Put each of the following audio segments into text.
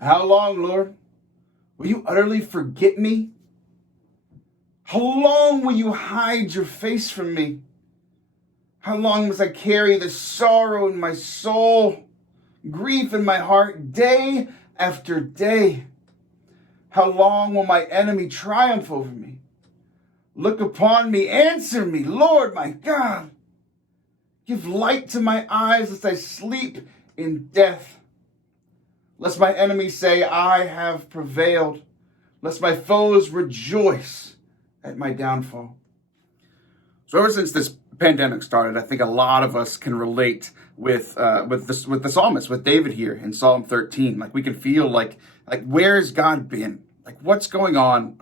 How long, Lord, will you utterly forget me? How long will you hide your face from me? How long must I carry the sorrow in my soul, grief in my heart, day after day? How long will my enemy triumph over me? Look upon me, answer me, Lord my God. Give light to my eyes lest I sleep in death. Lest my enemies say, I have prevailed. Lest my foes rejoice at my downfall. So ever since this pandemic started, I think a lot of us can relate with the psalmist, with David here in Psalm 13. Like we can feel like where's God been? Like what's going on?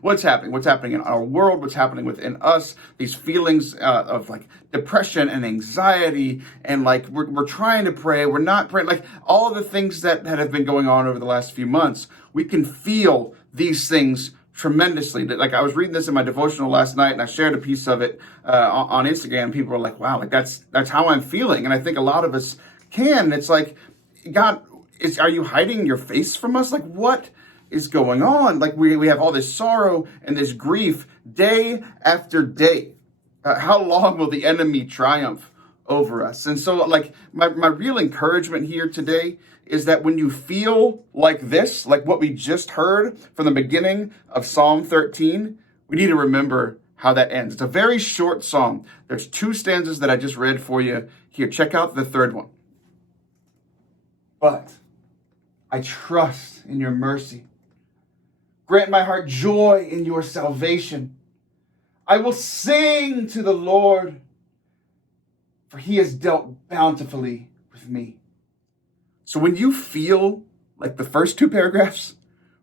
What's happening? What's happening in our world? What's happening within us? These feelings of like depression and anxiety, and like we're trying to pray, we're not praying. Like all the things that have been going on over the last few months, we can feel these things tremendously. Like I was reading this in my devotional last night, and I shared a piece of it on Instagram. People were like, "Wow, like that's how I'm feeling." And I think a lot of us can. It's like, God, are you hiding your face from us? Like what is going on? Like we have all this sorrow and this grief day after day. How long will the enemy triumph over us? And so like my real encouragement here today is that when you feel like this, like what we just heard from the beginning of Psalm 13, we need to remember how that ends. It's a very short psalm. There's 2 stanzas that I just read for you here. Check out the 3rd one. But I trust in your mercy. Grant my heart joy in your salvation. I will sing to the Lord, for he has dealt bountifully with me. So when you feel like the first 2 paragraphs,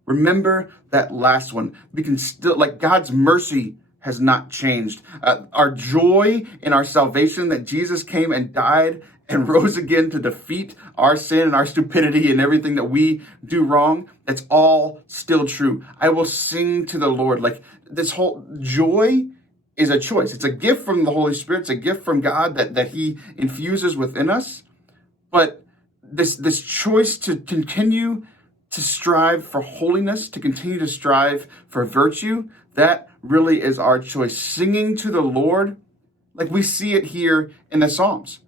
remember that last one. We can still, like God's mercy has not changed. Our joy in our salvation, that Jesus came and died and rose again to defeat our sin and our stupidity and everything that we do wrong, that's all still true. I will sing to the Lord. Like this whole joy is a choice. It's a gift from the Holy Spirit. It's a gift from God that he infuses within us. But this choice to continue to strive for holiness, to continue to strive for virtue, that really is our choice. Singing to the Lord, like we see it here in the Psalms.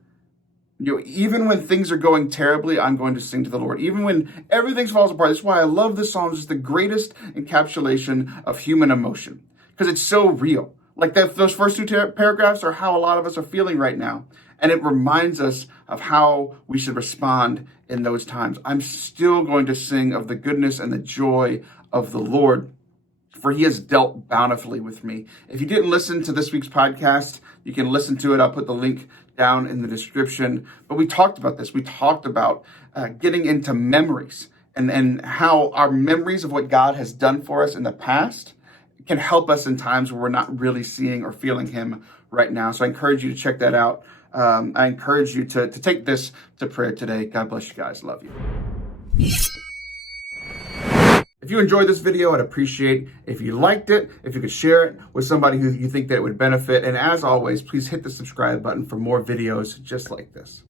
You know, even when things are going terribly, I'm going to sing to the Lord. Even when everything falls apart. That's why I love the Psalms. It's the greatest encapsulation of human emotion, because it's so real. Like those first 2 paragraphs are how a lot of us are feeling right now. And it reminds us of how we should respond in those times. I'm still going to sing of the goodness and the joy of the Lord, for he has dealt bountifully with me. If you didn't listen to this week's podcast, you can listen to it. I'll put the link down in the description. But we talked about this. We talked about getting into memories and how our memories of what God has done for us in the past can help us in times where we're not really seeing or feeling him right now. So I encourage you to check that out. I encourage you to take this to prayer today. God bless you guys. Love you. If you enjoyed this video, I'd appreciate if you liked it, if you could share it with somebody who you think that it would benefit. And as always, please hit the subscribe button for more videos just like this.